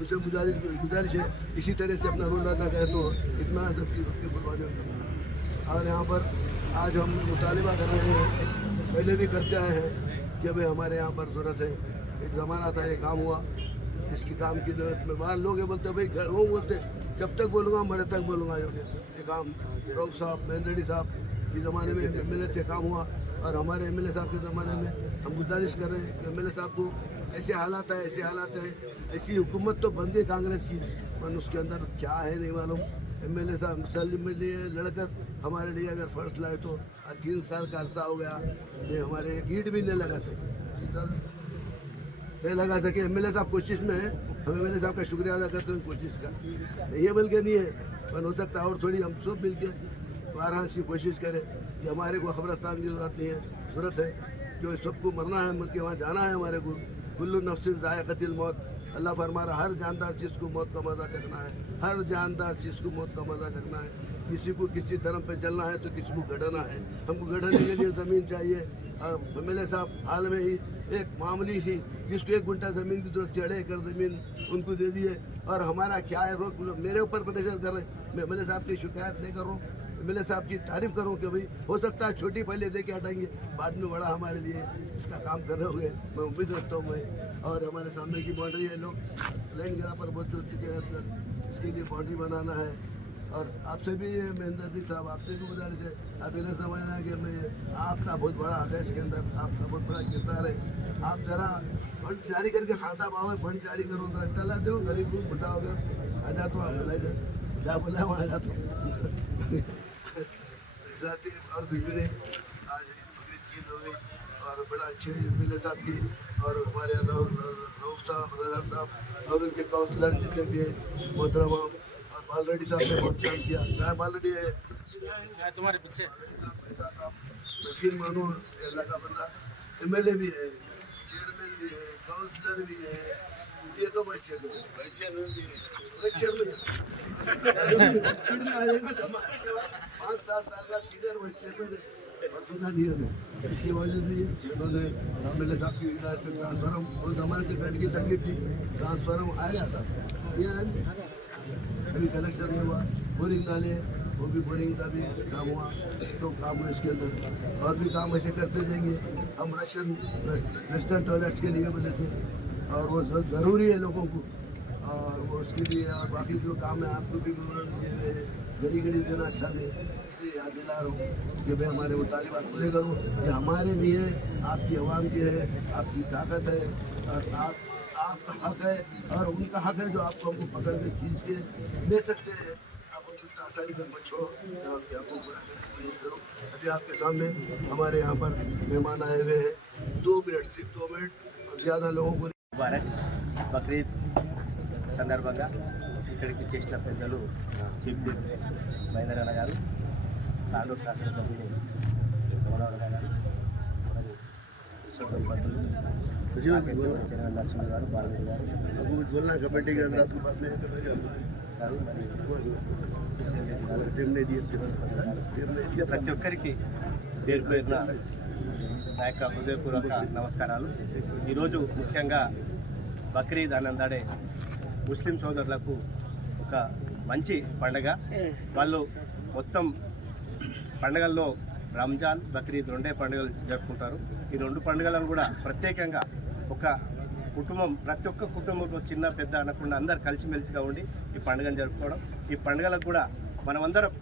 उनसे गुजारिश है इसी तरह से अपना रोल अदा करें तो इतना सबकी कुर्बानी होती है. और यहाँ पर आज हम मुतालिबा कर रहे हैं, पहले भी करते आए हैं कि भाई हमारे यहाँ पर ज़रूरत है. एक ज़माना था ये काम हुआ, इसकी काम की जरूरत में बाहर लोग ये बोलते भाई वो बोलते जब तक बोलूँगा मरे तक बोलूँगा. ये काम रऊफ साहब, मेहंदड़ी साहब के ज़माने में MLA से काम हुआ, और हमारे MLA साहब के ज़माने में हम गुजारिश कर रहे हैं कि MLA साहब को ऐसे हालात है, ऐसी हुकूमत तो बंदी कांग्रेस की, पर उसके अंदर क्या है नहीं मालूम. MLA साहब सैलरी में लिए लड़कर हमारे लिए अगर फर्ज लाए तो 3 साल का अर्सा हो गया, ये हमारे एक ईंट भी नहीं लगा थे. नहीं लगा सके। एमएलए साहब कोशिश में है, हम एमएलए साहब का शुक्रिया अदा करते हैं कोशिश का। ये मिल के नहीं है, पर हो सकता है और थोड़ी हम सब मिल के वाराणसी की कोशिश करें कि हमारे को खबरस्तान की जरूरत नहीं है, जरूरत है जो सबको मरना है, मर के वहाँ जाना है हमारे को। कुल्लू नफ्सिन ज़ायक़तुल मौत, अल्लाह फरमा रहा हर जानदार चीज़ को मौत का मज़ा चखना है, हर जानदार चीज़ को मौत का मज़ा चखना है। किसी को किसी धर्म पे चलना है तो किसी को गढ़ना है, हमको गढ़ने के लिए ज़मीन चाहिए। और एमएलए साहब हाल में ही एक मामूली सी जिसको 1 गुंठा ज़मीन की जरूरत 1.5 एकड़ ज़मीन उनको दे दिए। और हमारा क्या है, रोक मेरे ऊपर प्रेशर कर रहे हैं। मैं एमएलए साहब की शिकायत नहीं कर रहा हूँ, एमएलए साहब की तारीफ करूँ कि भाई हो सकता है छोटी पहले दे के हटाएंगे, बाद में बड़ा हमारे लिए इसका काम कर रहे होंगे, मैं उम्मीद रखता हूँ मैं। और हमारे सामने की बाउंड्री है, लोग लाइन गिरा पर बहुत जुट चुके हैं, इसके लिए बाउंड्री बनाना है। और आपसे भी महेंद्र जी साहब, आपसे भी गुजारिश है, आप इन्हें समझना है कि मैं आपका बहुत बड़ा हाथ है इसके अंदर, आपका बहुत बड़ा किरदार है। आप जरा फंड जारी करके खाता पाओ, फंड जारी करो, जरा चला दो, गरीब को बुढ़ा हो गया आ जा, तो आप बुलाई जाए क्या बोला वहाँ आ जा। तो साथ ही और बीबी ने आज बकरीद की हो गई और बड़ा अच्छे एमएलए साहब की और हमारे रऊफ साहब, रजा साहब और उनके काउंसलर जितने भी हैं मोहतरम, और बालरेड्डी साहब ने बहुत काम किया। मैं बालरेड्डी है तुम्हारे पीछे, यकीन मानो अल्लाह का बंदा, एमएलए भी है, चेयरमैन भी है, काउंसलर भी है, ये तो बच्चे भी है, बच्चे भी है 5-7 साल का सीनियर बच्चे में पता नहीं है। इसकी वजह से इन्होंने एमएलए साहब की ट्रांसफार्म और हमारे के गढ़ की तकलीफ थी, ट्रांसफार्म आया था। ये अभी कलेक्शन में हुआ, बोरिंग डाले, वो भी बोरिंग का भी काम हुआ, तो काम हुआ इसके अंदर। और भी काम ऐसे करते जाएंगे। हम वेस्टर्न टॉयलेट्स के लिए बोले थे और वो ज़रूरी है लोगों को, और वो उसके लिए और बाकी जो काम है आपको भी घड़ी घड़ी देना अच्छा नहीं, इसलिए याद दिला रहा हूँ कि भाई हमारे मुतालिबात पूरे करो। ये हमारे भी है, आपकी आवाम की है, आपकी ताकत है और आपका हक है और उनका हक है जो आपको हमको पकड़ के खींच के ले सकते हैं। आप उनको आसानी से बचो, आपको पूरा करो। अभी आपके सामने हमारे यहाँ पर मेहमान आए हुए हैं, 2 मिनट, सिर्फ 2 मिनट, और ज़्यादा लोगों को मुबारक बकरीद సందర్భంగా ఇక్కడికి చేసిన పెద్దలు చీఫ్ విప్ మహేందర్ అన్న గారు, తాండూరు శాసనసభ్యులు గౌరవరావు గారు, పంతులు చరణ్ లక్ష్మణ్ గారు, బాలరెడ్డి గారు, कमेटी के अंदर ప్రతి ఒక్కరికి పేరు పేరున నా యొక్క హృదయపూర్వక నమస్కారాలు. ఈరోజు ముఖ్యంగా బక్రీద్ ఆనందాడే ముస్లిం సోదరులకు ఒక మంచి పండగ. వాళ్ళు మొత్తం పండగల్లో రంజాన్, బక్రీద్ 2 పండుగలు జరుపుకుంటారు. ఈ 2 పండుగలను కూడా ప్రత్యేకంగా ఒక కుటుంబం, ప్రతి ఒక్క కుటుంబంలో చిన్న పెద్ద అనకుండా అందరు కలిసిమెలిసిగా ఉండి ఈ పండుగను జరుపుకోవడం. ఈ పండుగలకు కూడా మనమందరం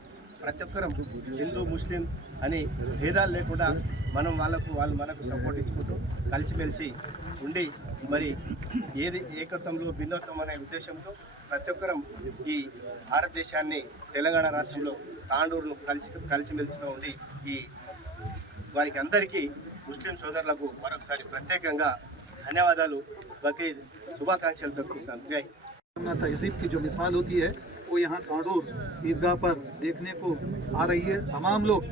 ప్రతి ఒక్కరం హిందూ ముస్లిం అని భేదాలు లేకుండా వాళ్ళు మనకు సపోర్ట్ ఇచ్చుకుంటూ కలిసిమెలిసి ఉండి మరి ఏది ఏకత్వంలో భిన్నత్వం అనే ఉద్దేశంతో ప్రతి ఒక్కరం ఈ భారతదేశాన్ని, తెలంగాణ రాష్ట్రంలో తాండూరును కలిసిమెలిసిగా ఉండి ఈ వారికి అందరికీ ముస్లిం సోదరులకు మరొకసారి ప్రత్యేకంగా ధన్యవాదాలు, బక్రీద్ శుభాకాంక్షలు తెలుపుతున్నాను. జై. तहजीब की जो मिसाल होती है वो यहाँ तांडूर ईदगाह पर देखने को आ रही है। तमाम लोग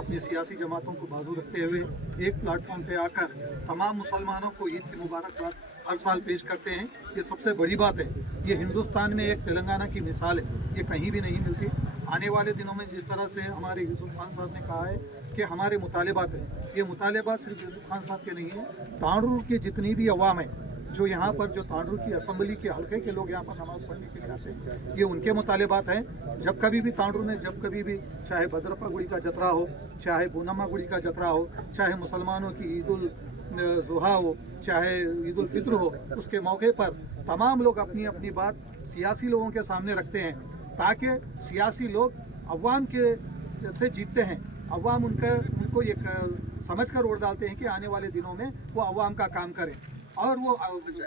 अपनी सियासी जमातों को बाजू रखते हुए एक प्लेटफॉर्म पे आकर तमाम मुसलमानों को ईद की मुबारकबाद हर साल पेश करते हैं। ये सबसे बड़ी बात है। ये हिंदुस्तान में एक तेलंगाना की मिसाल है, ये कहीं भी नहीं मिलती। आने वाले दिनों में जिस तरह से हमारे यूसुफ खान साहब ने कहा है कि हमारे मुतालिबात हैं, ये मुतालिबात सिर्फ यूसुफ खान साहब के नहीं हैं, तांडूर की जितनी भी अवाम है, जो यहाँ पर जो तांडूर की असम्बली के हल्के के लोग यहाँ पर नमाज़ पढ़ने के लिए आते हैं, ये उनके मुतालिबात हैं। जब कभी भी तांडूर में, जब कभी भी चाहे भद्रप्पा गुड़ी का जतरा हो, चाहे पूनम्मा गुड़ी का जतरा हो, चाहे मुसलमानों की ईद उल ज़ुहा हो, चाहे ईद उल फित्र हो, उसके मौके पर तमाम लोग अपनी अपनी बात सियासी लोगों के सामने रखते हैं, ताकि सियासी लोग अवाम के से जीतते हैं। अवाम उनको ये समझ कर वोट डालते हैं कि आने वाले दिनों में वो अवाम का काम करें। और वो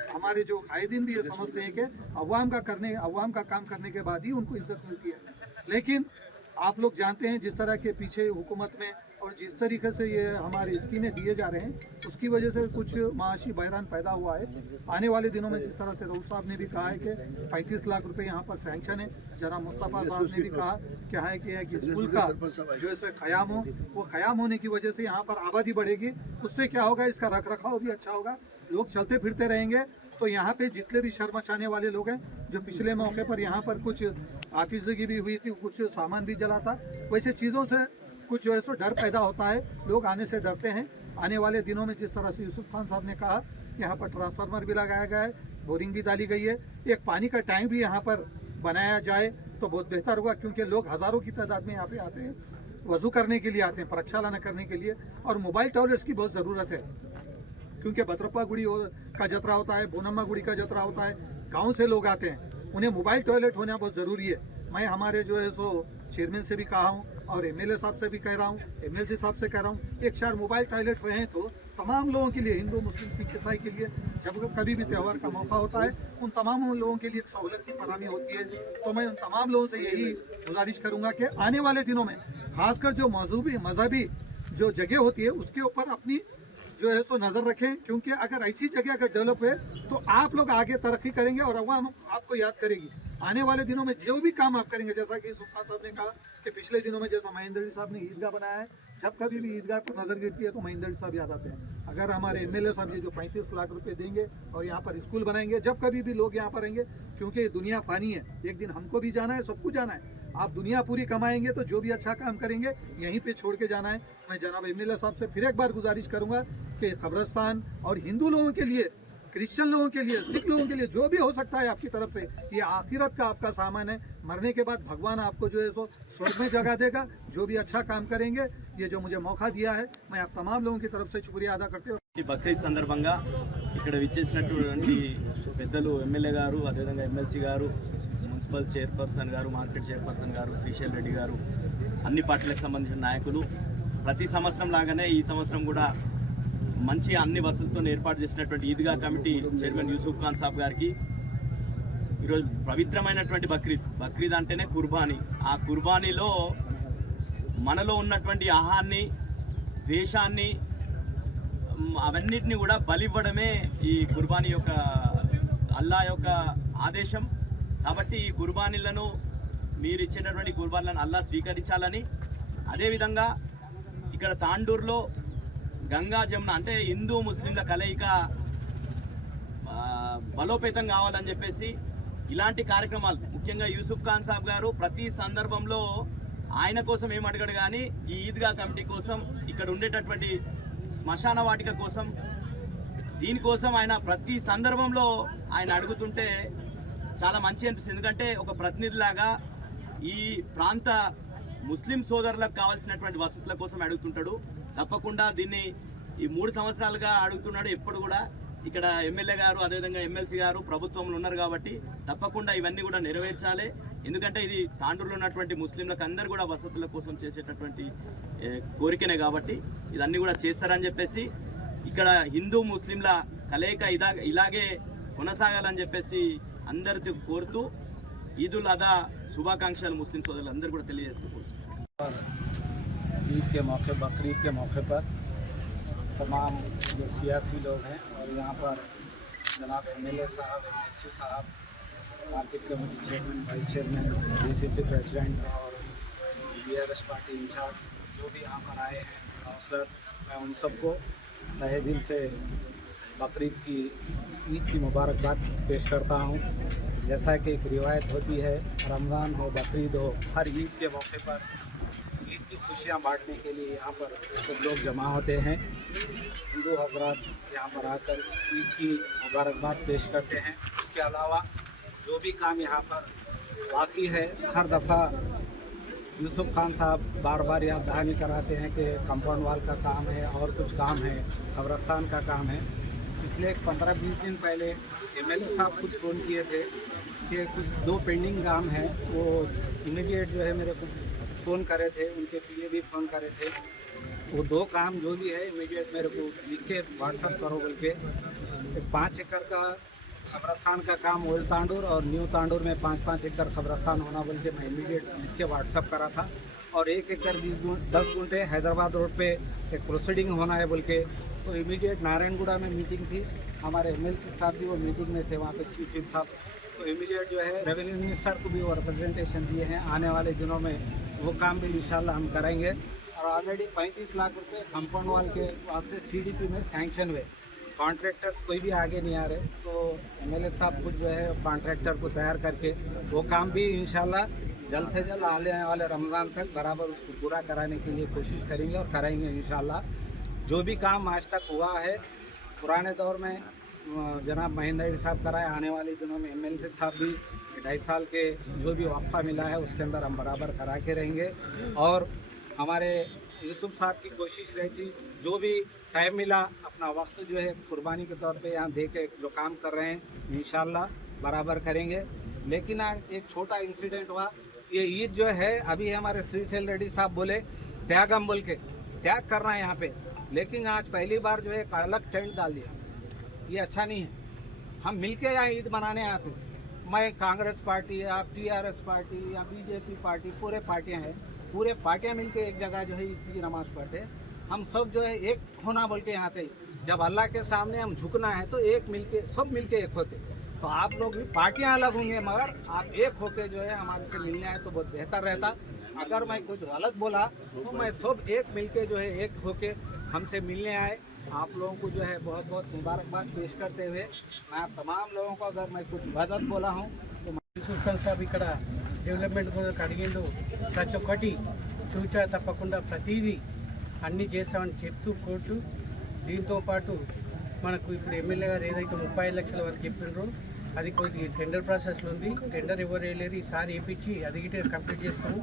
हमारे जो कायदीन भी ये समझते हैं कि अवाम का काम करने के बाद ही उनको इज्जत मिलती है। लेकिन आप लोग जानते हैं जिस तरह के पीछे हुकूमत में और जिस तरीके से ये हमारी स्कीमें दिए जा रहे हैं उसकी वजह से कुछ माशी बहरान पैदा हुआ है। आने वाले दिनों में जिस तरह से रऊफ साहब ने भी कहा है कि 35 लाख रुपए यहाँ पर सैंक्शन है, जनाब मुस्तफ़ा साहब ने भी कहा क्या है कि स्कूल का जो इसमें क़याम हो, वो क़याम होने की वजह से यहाँ पर आबादी बढ़ेगी। उससे क्या होगा, इसका रख रखाव भी अच्छा होगा, लोग चलते फिरते रहेंगे। तो यहाँ पे जितने भी शर मचाने वाले लोग हैं, जो पिछले मौके पर यहाँ पर कुछ आतिशगी भी हुई थी, कुछ सामान भी जला था, वैसे चीज़ों से कुछ जो है सो डर पैदा होता है, लोग आने से डरते हैं। आने वाले दिनों में जिस तरह से यूसुफ खान साहब ने कहा, यहाँ पर ट्रांसफार्मर भी लगाया गया है, बोरिंग भी डाली गई है, एक पानी का टैंक भी यहाँ पर बनाया जाए तो बहुत बेहतर होगा, क्योंकि लोग हज़ारों की तादाद में यहाँ पे आते हैं, वज़ू करने के लिए आते हैं, प्रक्षालना करने के लिए, और मोबाइल टॉयलेट्स की बहुत ज़रूरत है, क्योंकि भद्रप्पा गुड़ी का जतरा होता है, बोनम्मा गुड़ी का जतरा होता है, गाँव से लोग आते हैं, उन्हें मोबाइल टॉयलेट होना बहुत ज़रूरी है। मैं हमारे जो है सो चेयरमैन से भी कहा हूँ और एमएलए साहब से भी कह रहा हूँ, एमएलसी साहब से कह रहा हूँ, एक 4 मोबाइल टॉयलेट रहें तो तमाम लोगों के लिए, हिंदू मुस्लिम सिख ईसाई के लिए, जब कभी भी त्यौहार का मौका होता है, उन तमाम लोगों के लिए एक सहूलत की फराहमी होती है। तो मैं उन तमाम लोगों से यही गुजारिश करूँगा कि आने वाले दिनों में खासकर जो मजहबी जो जगह होती है उसके ऊपर अपनी जो है सो नज़र रखें, क्योंकि अगर ऐसी जगह अगर डेवलप है तो आप लोग आगे तरक्की करेंगे और अवाम आपको याद करेगी। आने वाले दिनों में जो भी काम आप करेंगे, जैसा कि सुल्तान साहब ने कहा कि पिछले दिनों में जैसा महेंद्र जी साहब ने ईदगाह बनाया है, जब कभी भी ईदगाह को नज़र गिरती है तो महेंद्र जी साहब याद आते हैं। अगर हमारे एमएलए साहब ये जो 35 लाख रुपए देंगे और यहाँ पर स्कूल बनाएंगे, जब कभी भी लोग यहाँ पर आएंगे, क्योंकि दुनिया फ़ानी है, एक दिन हमको भी जाना है, सबको जाना है। आप दुनिया पूरी कमाएंगे तो जो भी अच्छा काम करेंगे यहीं पे छोड़ के जाना है। मैं जनाब एमएलए साहब से फिर एक बार गुजारिश करूँगा कि कब्रिस्तान और हिंदू लोगों के लिए, क्रिश्चियन लोगों के लिए, सिख लोगों के लिए जो भी हो सकता है आपकी तरफ से, ये आखिरत का आपका सामान है। मरने के बाद भगवान आपको जो है सो स्वर्ग में जगह देगा, जो भी अच्छा काम करेंगे। ये जो मुझे मौका दिया है, मैं आप तमाम लोगों की तरफ से शुक्रिया अदा करते हूँ। బక్రీద్ సందర్భంగా ఇక్కడ విచ్చేసినటువంటి పెద్దలు ఎమ్మెల్యే గారు, అదేవిధంగా ఎమ్మెల్సీ గారు, మున్సిపల్ చైర్పర్సన్ గారు, మార్కెట్ చైర్పర్సన్ గారు, శ్రీశైల్ రెడ్డి గారు, అన్ని పార్టీలకు సంబంధించిన నాయకులు, ప్రతి సంవత్సరం లాగానే ఈ సంవత్సరం కూడా మంచి అన్ని వసతులతో ఏర్పాటు చేసినటువంటి ఈద్గా కమిటీ చైర్మన్ యూసుఫ్ ఖాన్ సాబ్ గారికి ఈరోజు పవిత్రమైనటువంటి బక్రీద్ అంటేనే కుర్బానీ. ఆ కుర్బానీలో మనలో ఉన్నటువంటి ఆహాన్ని, ద్వేషాన్ని, అవన్నిటిని కూడా బలివ్వడమే ఈ కుర్బానీ యొక్క, అల్లా యొక్క ఆదేశం. కాబట్టి ఈ కుర్బానీలను, మీరు ఇచ్చేటటువంటి కుర్బానీలను అల్లా స్వీకరించాలని, అదేవిధంగా ఇక్కడ తాండూరులో గంగా జమున అంటే హిందూ ముస్లింల కలయిక బలోపేతం కావాలని చెప్పేసి ఇలాంటి కార్యక్రమాలు, ముఖ్యంగా యూసుఫ్ ఖాన్ సాబ్ గారు ప్రతి సందర్భంలో ఆయన కోసం ఏం అడగడు, కానీ ఈ ఈద్గా కమిటీ కోసం, ఇక్కడ ఉండేటటువంటి శ్మశాన వాటిక కోసం, దీనికోసం ఆయన ప్రతి సందర్భంలో ఆయన అడుగుతుంటే చాలా మంచి అనిపిస్తుంది. ఎందుకంటే ఒక ప్రతినిధిలాగా ఈ ప్రాంత ముస్లిం సోదరులకు కావాల్సినటువంటి వసతుల కోసం అడుగుతుంటాడు. తప్పకుండా దీన్ని ఈ 3 సంవత్సరాలుగా అడుగుతున్నాడు. ఎప్పుడు కూడా ఇక్కడ ఎమ్మెల్యే గారు, అదేవిధంగా ఎమ్మెల్సీ గారు ప్రభుత్వంలో ఉన్నారు కాబట్టి తప్పకుండా ఇవన్నీ కూడా నెరవేర్చాలి. ఎందుకంటే ఇది తాండూరులో ఉన్నటువంటి ముస్లింలకు అందరూ కూడా వసతుల కోసం చేసేటటువంటి కోరికనే కాబట్టి ఇదన్నీ కూడా చేస్తారని చెప్పేసి, ఇక్కడ హిందూ ముస్లింల కలయిక ఇలాగే కొనసాగాలని చెప్పేసి అందరితో కోరుతూ ఈదుల్ అదా శుభాకాంక్షలు ముస్లిం సోదరులు అందరూ కూడా తెలియజేస్తూ ईद के मौके, बकरीद के मौके पर तमाम जो सियासी लोग हैं और यहाँ पर जनाब एमएलए साहब, एमएलसी साहब, market committee chairman, vice chairman, DCC president और बीआरएस पार्टी इंचार्ज जो भी यहाँ पर आए हैं, काउंसलर्स, मैं उन सबको तहे दिल से बकरीद की, ईद की मुबारकबाद पेश करता हूँ। जैसा कि एक रिवायत होती है, रमज़ान हो, बकरीद हो, हर ईद के मौके पर ईद की खुशियाँ बांटने के लिए यहाँ पर सब लोग जमा होते हैं। हिंदू हजरात यहाँ पर आकर ईद की मुबारकबाद पेश करते हैं। इसके अलावा जो भी काम यहाँ पर बाकी है, हर दफ़ा यूसुफ खान साहब बार बार याद दहानी कराते हैं कि कंपाउंड वाल का काम है और कुछ काम है, कब्रिस्तान का काम है। पिछले 15-20 दिन पहले एमएलए साहब खुद फ़ोन किए थे कि कुछ 2 पेंडिंग काम है, वो इमीडिएट जो है मेरे को फ़ोन करे थे, उनके पीए भी फ़ोन करे थे। वो 2 काम जो भी है इमीडिएट मेरे को लिख के व्हाट्सअप करो बोल के। 5 एकड़ का कब्रिस्तान का काम ओल्ड तांडूर और न्यू तांडूर में 5-5 एकड़ कब्रिस्तान होना बोल के मैं इमीडिएट लिख के व्हाट्सअप करा था। और 1 एकड़ 10 गुंठे हैदराबाद रोड पे एक प्रोसीडिंग होना है बोल के, तो इमीडिएट नारायणगुड़ा में मीटिंग थी, हमारे MLC साहब भी वो मीटिंग में थे वहाँ पे, चीफ विप साहब, तो इमीडिएट जो है रेवेन्यू मिनिस्टर को भी वो रिप्रेजेंटेशन दिए हैं, आने वाले दिनों में वो काम भी इंशाल्लाह हम करेंगे। और ऑलरेडी 35 लाख रुपए कंपाउंड वॉल के वास्ते CDP में सैंक्शन हुए, कॉन्ट्रैक्टर्स कोई भी आगे नहीं आ रहे, तो MLA साहब खुद जो है कॉन्ट्रैक्टर को तैयार करके वो काम भी इंशाल्लाह जल्द से जल्द आने वाले रमज़ान तक बराबर उसको पूरा कराने के लिए कोशिश करेंगे और कराएंगे इंशाल्लाह। जो भी काम आज तक हुआ है पुराने दौर में जनाब महेंद्र रेड्डी साहब कराए, आने वाले दिनों में MLC साहब भी 2.5 साल के जो भी वक्फा मिला है उसके अंदर हम बराबर करा के रहेंगे। और हमारे यूसुफ साहब की कोशिश रहती, जो भी टाइम मिला अपना वक्त जो है कुर्बानी के तौर पे यहाँ दे के जो काम कर रहे हैं इंशाल्लाह बराबर करेंगे। लेकिन आज एक छोटा इंसिडेंट हुआ, ये ईद जो है अभी हमारे श्रीशैल रेड्डी साहब बोले त्यागम बोल के त्याग करना है यहाँ पे, लेकिन आज पहली बार जो है एक अलग टेंट डाल दिया, ये अच्छा नहीं है। हम मिलके यहाँ ईद मनाने आते, मैं कांग्रेस पार्टी, आप TRS पार्टी या BJP पार्टी, पूरे पार्टियाँ हैं, पूरे पार्टियाँ मिलके एक जगह जो है ईद की नमाज पढ़ते, हम सब जो है एक होना बोल के यहाँ थे। जब अल्लाह के सामने हम झुकना है तो एक मिलके सब मिलके एक होते। तो आप लोग भी पार्टियाँ अलग होंगे मगर आप एक होके जो है हमारे से मिलने आए तो बहुत बेहतर रहता। अगर मैं कुछ गलत बोला तो मैं सब एक मिलके जो है एक होके हमसे मिलने आए। आप लोगों को जो है बहुत बहुत मुबारकबाद पेश करते हुए मैं आप तमाम लोगों को अगर मैं कुछ गलत बोला हूँ तो సుల్తాన్ సాబ్ ఇక్కడ డెవలప్మెంట్ గురించి అడిగిండు, ప్రతి ఒక్కటి చూచా తప్పకుండా ప్రతిదీ అన్నీ చేస్తామని చెప్తూ కోర్టు. దీంతో పాటు మనకు ఇప్పుడు ఎమ్మెల్యే గారు ఏదైతే 35 లక్షల వరకు చెప్పిండ్రో అది కొద్ది టెండర్ ప్రాసెస్లో ఉంది, టెండర్ ఎవరు వేయలేరు, ఈసారి వేయించి అది గిట్టే కంప్లీట్ చేస్తాము.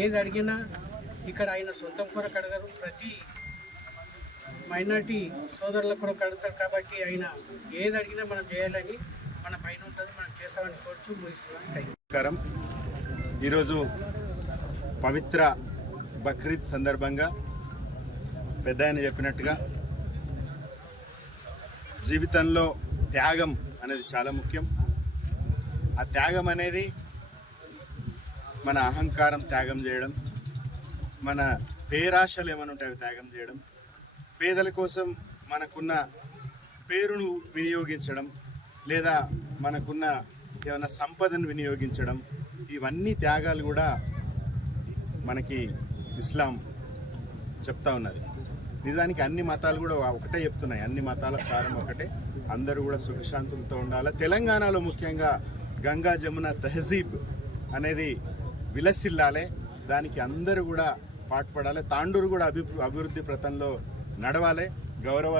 ఏది అడిగినా ఇక్కడ ఆయన సొంతం కొరకు అడగరు, ప్రతి మైనార్టీ సోదరులకు కూడా కడతారు కాబట్టి ఆయన ఏది అడిగినా మనం చేయాలని మన పైన ఉంటుంది, మనం చేస్తామని కోరుచు ముగిస్తున్నాం. నమస్కారం. ఈరోజు పవిత్ర బక్రీద్ సందర్భంగా పెద్ద ఆయన చెప్పినట్టుగా జీవితంలో త్యాగం అనేది చాలా ముఖ్యం. ఆ త్యాగం అనేది మన అహంకారం త్యాగం చేయడం, మన పేరాశలు ఏమైనా ఉంటే అవి త్యాగం చేయడం, పేదల కోసం మనకున్న పేరును వినియోగించడం లేదా మనకున్న ఏమైనా సంపదను వినియోగించడం, ఇవన్నీ త్యాగాలు కూడా మనకి ఇస్లాం చెప్తా ఉన్నది. నిజానికి అన్ని మతాలు కూడా ఒకటే చెప్తున్నాయి, అన్ని మతాల సారం ఒకటే, అందరూ కూడా సుఖశాంతులతో ఉండాలి. తెలంగాణలో ముఖ్యంగా గంగా జమున తహజీబ్ అనేది విలసిల్లాలి, దానికి అందరూ కూడా పాటుపడాలి. తాండూరు కూడా అభివృద్ధి ప్రతంలో నడవాలి. గౌరవ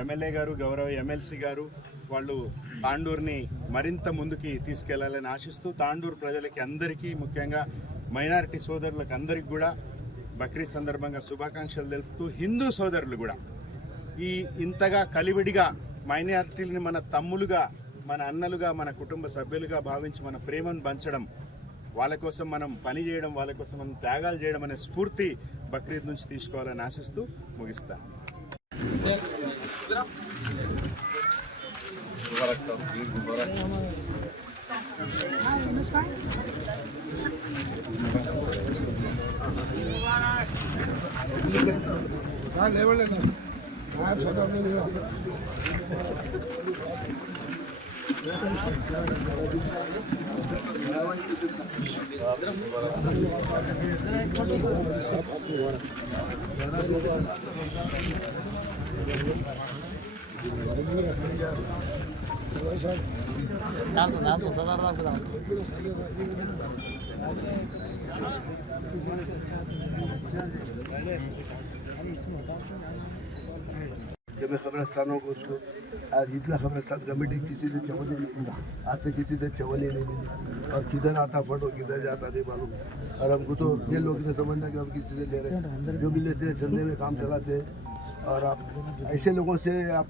ఎమ్మెల్యే గారు, గౌరవ MLC గారు వాళ్ళు తాండూరుని మరింత ముందుకి తీసుకెళ్లాలని ఆశిస్తూ తాండూరు ప్రజలకి అందరికీ, ముఖ్యంగా మైనారిటీ సోదరులకు అందరికీ కూడా బక్రీద్ సందర్భంగా శుభాకాంక్షలు తెలుపుతూ, హిందూ సోదరులు కూడా ఈ ఇంతగా కలివిడిగా మైనారిటీలని మన తమ్ములుగా, మన అన్నలుగా, మన కుటుంబ సభ్యులుగా భావించి మన ప్రేమను పంచడం, వాళ్ళ కోసం మనం పని చేయడం, వాళ్ళ కోసం మనం త్యాగాలు చేయడం అనే స్ఫూర్తి బక్రీద్ నుంచి తీసుకోవాలని ఆశిస్తూ ముగిస్తాను. जब खबरस्तानों को उसको आज इतना खबरस्तान कमेटी किसी से चवनी नहीं मिली, आज से किसी से चवनी नहीं मिली, और किधर आता फोटो किधर जाता नहीं मालूम। और हमको तो ये लोग से समझना कि हम किसी से ले रहे हैं, जो भी लेते हैं चलने में काम चलाते हैं। और आप ऐसे लोगों से आप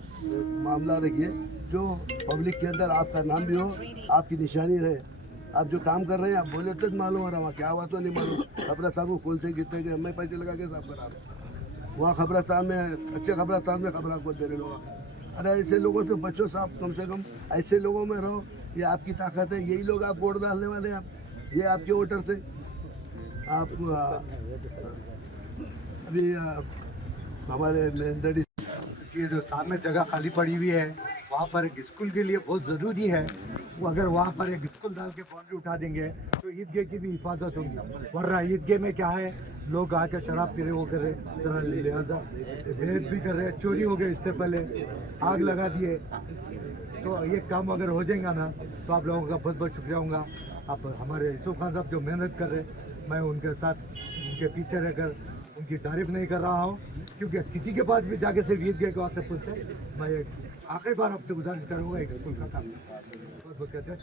मामला रखिए जो पब्लिक के अंदर आपका नाम भी हो, आपकी निशानी रहे। आप जो काम कर रहे हैं आप बोले तो मालूम हो रहा, वहाँ क्या हुआ तो नहीं मालूम। खबरस्तान को कौन से कितने के हमें पैसे लगा के साफ करा रहे, वहाँ खबरस्तान में अच्छे खबरस्तान में खबर आपको दे रहे लोग। अरे ऐसे लोगों से बचो साहब, कम से कम ऐसे लोगों में रहो, ये आपकी ताकत है। यही लोग आप वोट डालने वाले हैं, ये आपके वोटर से। आप अभी हमारे मेंढड़ी ये जो सामने जगह खाली पड़ी हुई है वहाँ पर एक स्कूल के लिए बहुत ज़रूरी है। वो अगर वहाँ पर एक स्कूल डाल के बाउंड्री उठा देंगे तो ईदगाह की भी हिफाजत होगी। वरना ईदगाह में क्या है, लोग आके शराब पी रहे, वो कर रहे, लिहाजा भेद भी कर रहे, चोरी हो गए, इससे पहले आग लगा दिए। तो ये काम अगर हो जाएगा ना तो आप लोगों का बहुत बहुत शुक्रिया होगा। आप हमारे यूसुफ खान साहब जो मेहनत कर रहे, मैं उनके साथ उनके पीछे रहकर उनकी तारीफ नहीं कर रहा हूँ, क्योंकि किसी के पास भी जाके सिर्फ ईदगाह के वास्ते पूछते। मैं आखिरी बार आपसे गुजारिश करूँगा एक स्कूल का काम बहुत बहुत कहते हैं।